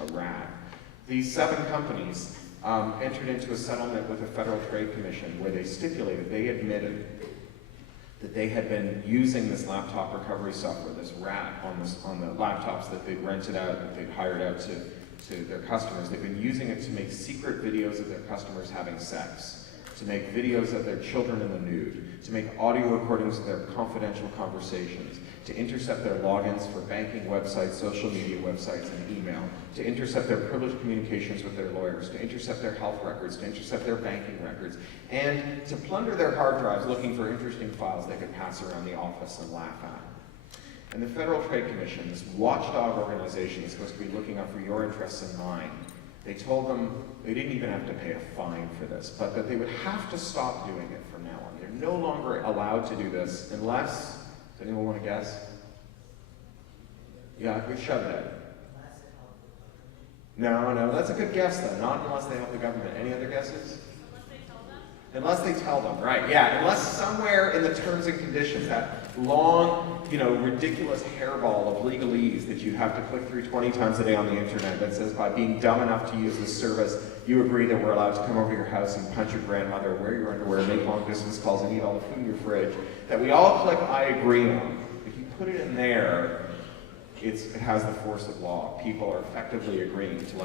a rat. These 7 companies entered into a settlement with the Federal Trade Commission where they stipulated, they admitted that they had been using this laptop recovery software, this rat, on the laptops that they'd rented out, that they'd hired out to their customers. They've been using it to make secret videos of their customers having sex, to make videos of their children in the nude, to make audio recordings of their confidential conversations, to intercept their logins for banking websites, social media websites, and email, to intercept their privileged communications with their lawyers, to intercept their health records, to intercept their banking records, and to plunder their hard drives looking for interesting files they could pass around the office and laugh at. And the Federal Trade Commission, this watchdog organization that's supposed to be looking out for your interests and mine, they told them they didn't even have to pay a fine for this, but that they would have to stop doing it from now on. They're no longer allowed to do this unless, does anyone want to guess? Yeah, we shove it out. No, that's a good guess though, not unless they help the government. Any other guesses? Unless they tell them, right, yeah, unless somewhere in the terms and conditions, that long, ridiculous hairball of legalese that you have to click through 20 times a day on the internet that says by being dumb enough to use this service, you agree that we're allowed to come over your house and punch your grandmother, wear your underwear, make long distance calls, and eat all the food in your fridge, that we all click I agree on. If you put it in there, it has the force of law. People are effectively agreeing to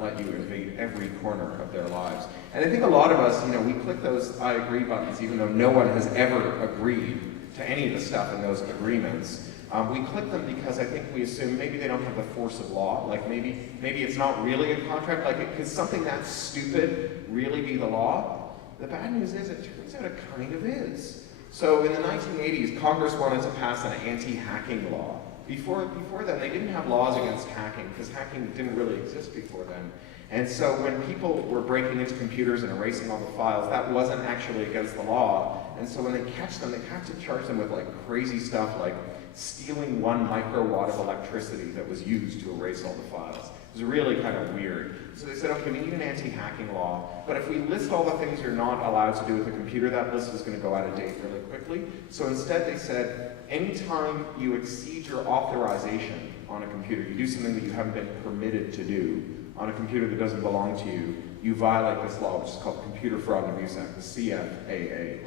let you invade every corner of their lives. And I think a lot of us, we click those I agree buttons even though no one has ever agreed to any of the stuff in those agreements. We click them because I think we assume maybe they don't have the force of law, like maybe it's not really a contract, like could something that stupid really be the law? The bad news is it turns out it kind of is. So in the 1980s, Congress wanted to pass an anti-hacking law. Before then, they didn't have laws against hacking, because hacking didn't really exist before then. And so when people were breaking into computers and erasing all the files, that wasn't actually against the law. And so when they catch them, they have to charge them with crazy stuff like stealing 1 microwatt of electricity that was used to erase all the files. It was really kind of weird. So they said, okay, we need an anti-hacking law, but if we list all the things you're not allowed to do with a computer, that list is going to go out of date really quickly. So instead they said, anytime you exceed your authorization on a computer, you do something that you haven't been permitted to do on a computer that doesn't belong to you, you violate this law, which is called the Computer Fraud and Abuse Act, the CFAA.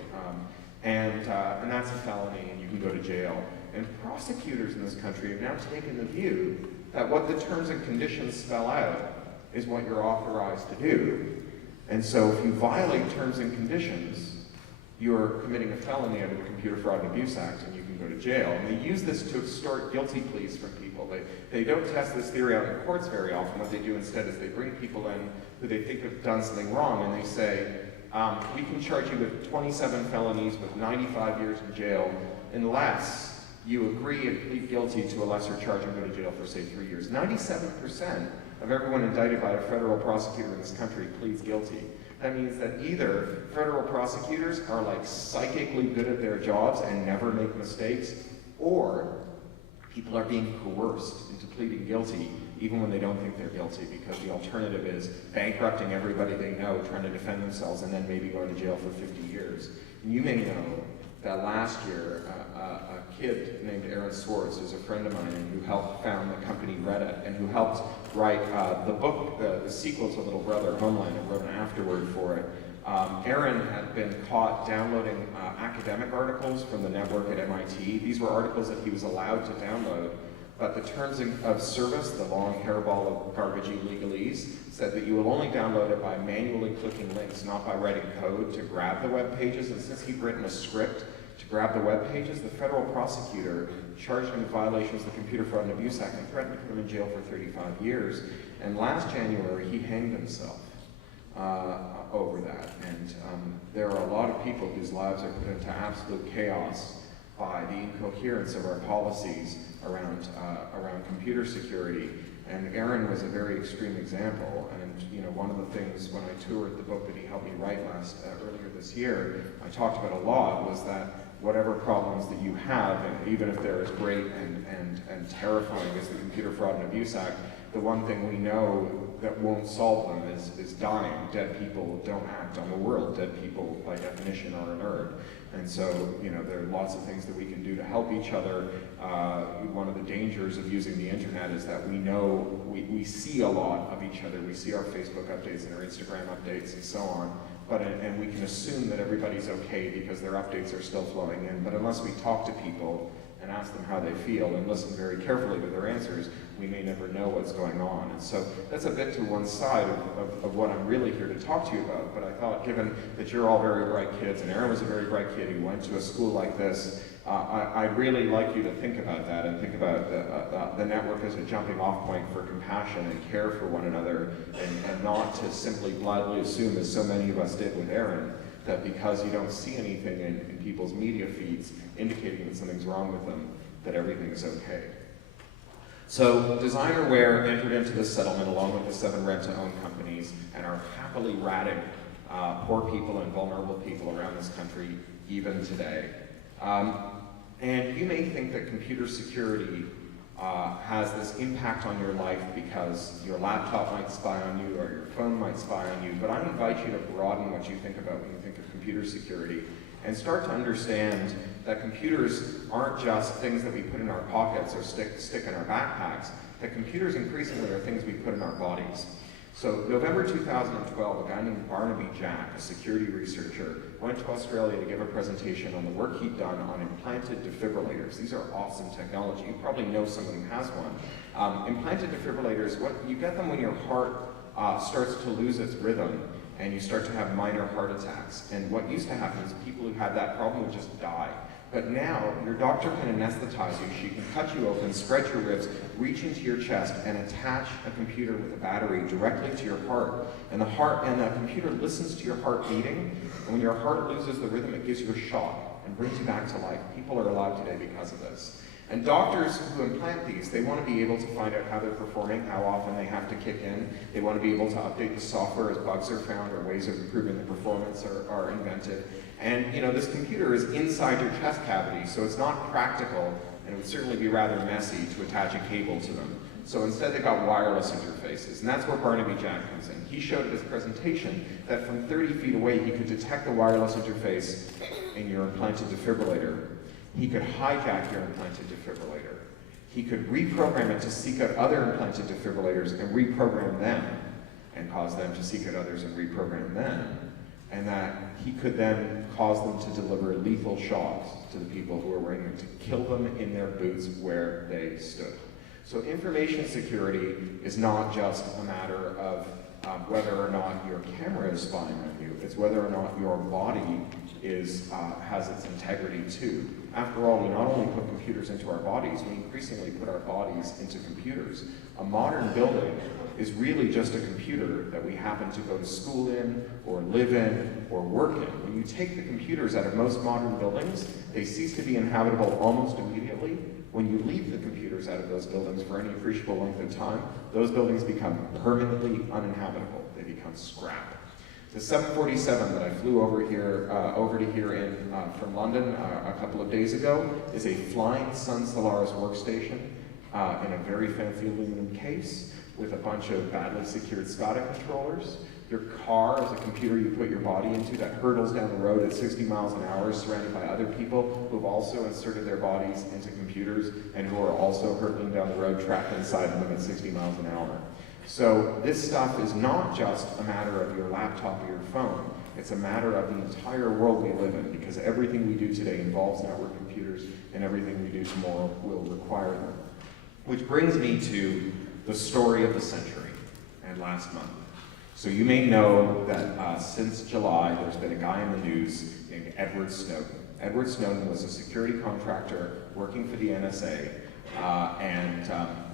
And that's a felony, and you can go to jail. And prosecutors in this country have now taken the view that what the terms and conditions spell out is what you're authorized to do. And so if you violate terms and conditions, you're committing a felony under the Computer Fraud and Abuse Act, and you can go to jail. And they use this to extort guilty pleas from people. They don't test this theory out in courts very often. What they do instead is they bring people in who they think have done something wrong, and they say, we can charge you with 27 felonies with 95 years in jail unless you agree and plead guilty to a lesser charge and go to jail for, say, 3 years. 97% of everyone indicted by a federal prosecutor in this country pleads guilty. That means that either federal prosecutors are psychically good at their jobs and never make mistakes, or people are being coerced into pleading guilty even when they don't think they're guilty, because the alternative is bankrupting everybody they know, trying to defend themselves, and then maybe going to jail for 50 years. And you may know that last year, a kid named Aaron Swartz, who's a friend of mine, and who helped found the company Reddit, and who helped write the book, the sequel to Little Brother, Homeland, and wrote an afterword for it. Aaron had been caught downloading academic articles from the network at MIT. These were articles that he was allowed to download, but the terms of service, the long hairball of garbagey legalese, said that you will only download it by manually clicking links, not by writing code to grab the web pages. And since he'd written a script to grab the web pages, the federal prosecutor charged him with violations of the Computer Fraud and Abuse Act and threatened to put him in jail for 35 years. And last January, he hanged himself over that. And there are a lot of people whose lives are put into absolute chaos by the incoherence of our policies around computer security. And Aaron was a very extreme example. And one of the things when I toured the book that he helped me write earlier this year, I talked about a lot, was that whatever problems that you have, and even if they're as great and terrifying as the Computer Fraud and Abuse Act, the one thing we know that won't solve them is dying. Dead people don't act on the world. Dead people, by definition, are inert. And so, you know, there are lots of things that we can do to help each other. One of the dangers of using the internet is that we know, we see a lot of each other. We see our Facebook updates and our Instagram updates and so on. And we can assume that everybody's okay because their updates are still flowing in. But unless we talk to people and ask them how they feel and listen very carefully to their answers, we may never know what's going on. And so that's a bit to one side of what I'm really here to talk to you about. But I thought, given that you're all very bright kids, and Aaron was a very bright kid who went to a school like this, I'd really like you to think about that and think about the network as a jumping off point for compassion and care for one another, and not to simply blindly assume, as so many of us did with Aaron, that because you don't see anything in people's media feeds indicating that something's wrong with them, that everything is okay. So designer wear entered into this settlement along with the 7 rent-to-own companies and are happily ratting poor people and vulnerable people around this country even today. And you may think that computer security has this impact on your life because your laptop might spy on you or your phone might spy on you, but I invite you to broaden what you think about when you think of computer security and start to understand that computers aren't just things that we put in our pockets or stick in our backpacks, that computers increasingly are things we put in our bodies. So November 2012, a guy named Barnaby Jack, a security researcher, went to Australia to give a presentation on the work he'd done on implanted defibrillators. These are awesome technology. You probably know someone who has one. Implanted defibrillators, you get them when your heart starts to lose its rhythm and you start to have minor heart attacks. And what used to happen is people who had that problem would just die. But now, your doctor can anesthetize you, she can cut you open, spread your ribs, reach into your chest, and attach a computer with a battery directly to your heart. And the computer listens to your heart beating, and when your heart loses the rhythm, it gives you a shock and brings you back to life. People are alive today because of this. And doctors who implant these, they want to be able to find out how they're performing, how often they have to kick in. They want to be able to update the software as bugs are found or ways of improving the performance are invented. And you know, this computer is inside your chest cavity, so it's not practical, and it would certainly be rather messy to attach a cable to them. So instead they've got wireless interfaces, and that's where Barnaby Jack comes in. He showed at his presentation that from 30 feet away he could detect the wireless interface in your implanted defibrillator. He could hijack your implanted defibrillator. He could reprogram it to seek out other implanted defibrillators and reprogram them, and cause them to seek out others and reprogram them. And that he could then cause them to deliver lethal shocks to the people who are wearing them, to kill them in their boots where they stood. So information security is not just a matter of whether or not your camera is spying on you, it's whether or not your body has its integrity too. After all, we not only put computers into our bodies, we increasingly put our bodies into computers. A modern building is really just a computer that we happen to go to school in, or live in, or work in. When you take the computers out of most modern buildings, they cease to be inhabitable almost immediately. When you leave the computers out of those buildings for any appreciable length of time, those buildings become permanently uninhabitable. They become scrap. The 747 that I flew over to here from London a couple of days ago is a flying Sun Solaris workstation in a very fancy aluminum case with a bunch of badly secured SCADA controllers. Your car is a computer you put your body into that hurtles down the road at 60 miles an hour, surrounded by other people who've also inserted their bodies into computers and who are also hurtling down the road trapped inside of them at 60 miles an hour. So this stuff is not just a matter of your laptop or your phone. It's a matter of the entire world we live in, because everything we do today involves network computers, and everything we do tomorrow will require them. Which brings me to the story of the century and last month. So you may know that since July, there's been a guy in the news named Edward Snowden. Edward Snowden was a security contractor working for the NSA, and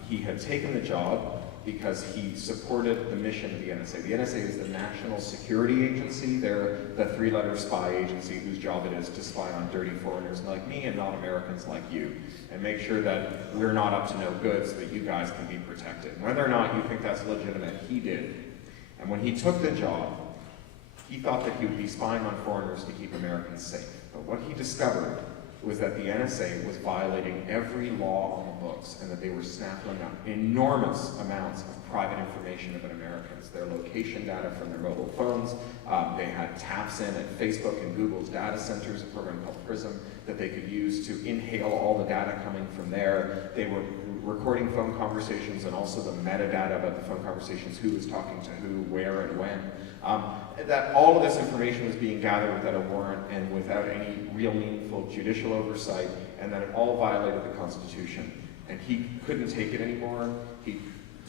he had taken the job because he supported the mission of the NSA. The NSA is the National Security Agency. They're the 3-letter spy agency whose job it is to spy on dirty foreigners like me and not Americans like you, and make sure that we're not up to no good so that you guys can be protected. And whether or not you think that's legitimate, he did. And when he took the job, he thought that he would be spying on foreigners to keep Americans safe. But what he discovered was that the NSA was violating every law on the books and that they were snaffling up enormous amounts of private information about Americans, their location data from their mobile phones. They had taps in at Facebook and Google's data centers, a program called PRISM, that they could use to inhale all the data coming from there. They were recording phone conversations and also the metadata about the phone conversations, who was talking to who, where, and when. That all of this information was being gathered without a warrant and without any real meaningful judicial oversight, and that it all violated the Constitution. And he couldn't take it anymore. He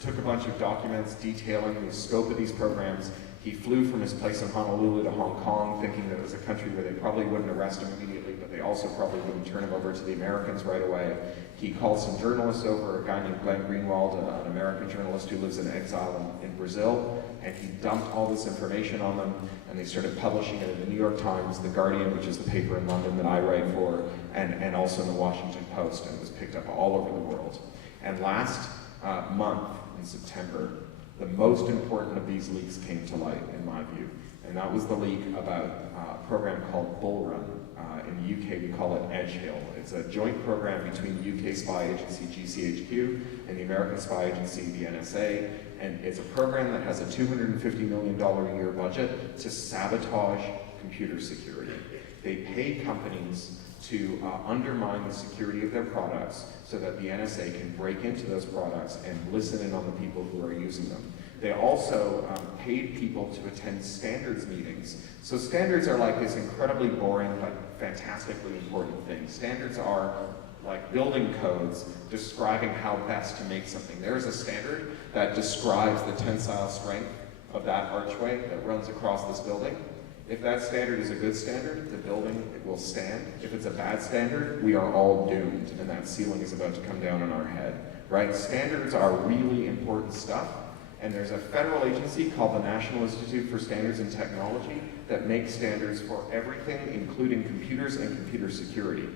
took a bunch of documents detailing the scope of these programs. He flew from his place in Honolulu to Hong Kong, thinking that it was a country where they probably wouldn't arrest him immediately, but they also probably wouldn't turn him over to the Americans right away. He called some journalists over, a guy named Glenn Greenwald, an American journalist who lives in exile in Brazil, and he dumped all this information on them, and they started publishing it in the New York Times, The Guardian, which is the paper in London that I write for, and also in the Washington Post, and it was picked up all over the world. And last month, in September, the most important of these leaks came to light, in my view, and that was the leak about a program called Bull Run. In the UK, we call it Edgehill. It's a joint program between the UK spy agency GCHQ and the American spy agency, the NSA, and it's a program that has a $250 million a year budget to sabotage computer security. They pay companies to undermine the security of their products so that the NSA can break into those products and listen in on the people who are using them. They also paid people to attend standards meetings. So standards are like this incredibly boring but fantastically important thing. Standards are like building codes describing how best to make something. There is a standard that describes the tensile strength of that archway that runs across this building. If that standard is a good standard, the building will stand. If it's a bad standard, we are all doomed, and that ceiling is about to come down on our head, right? Standards are really important stuff, and there's a federal agency called the National Institute for Standards and Technology that makes standards for everything, including computers and computer security.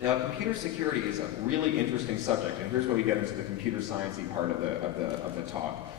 Now, computer security is a really interesting subject, and here's where we get into the computer sciencey part of the talk.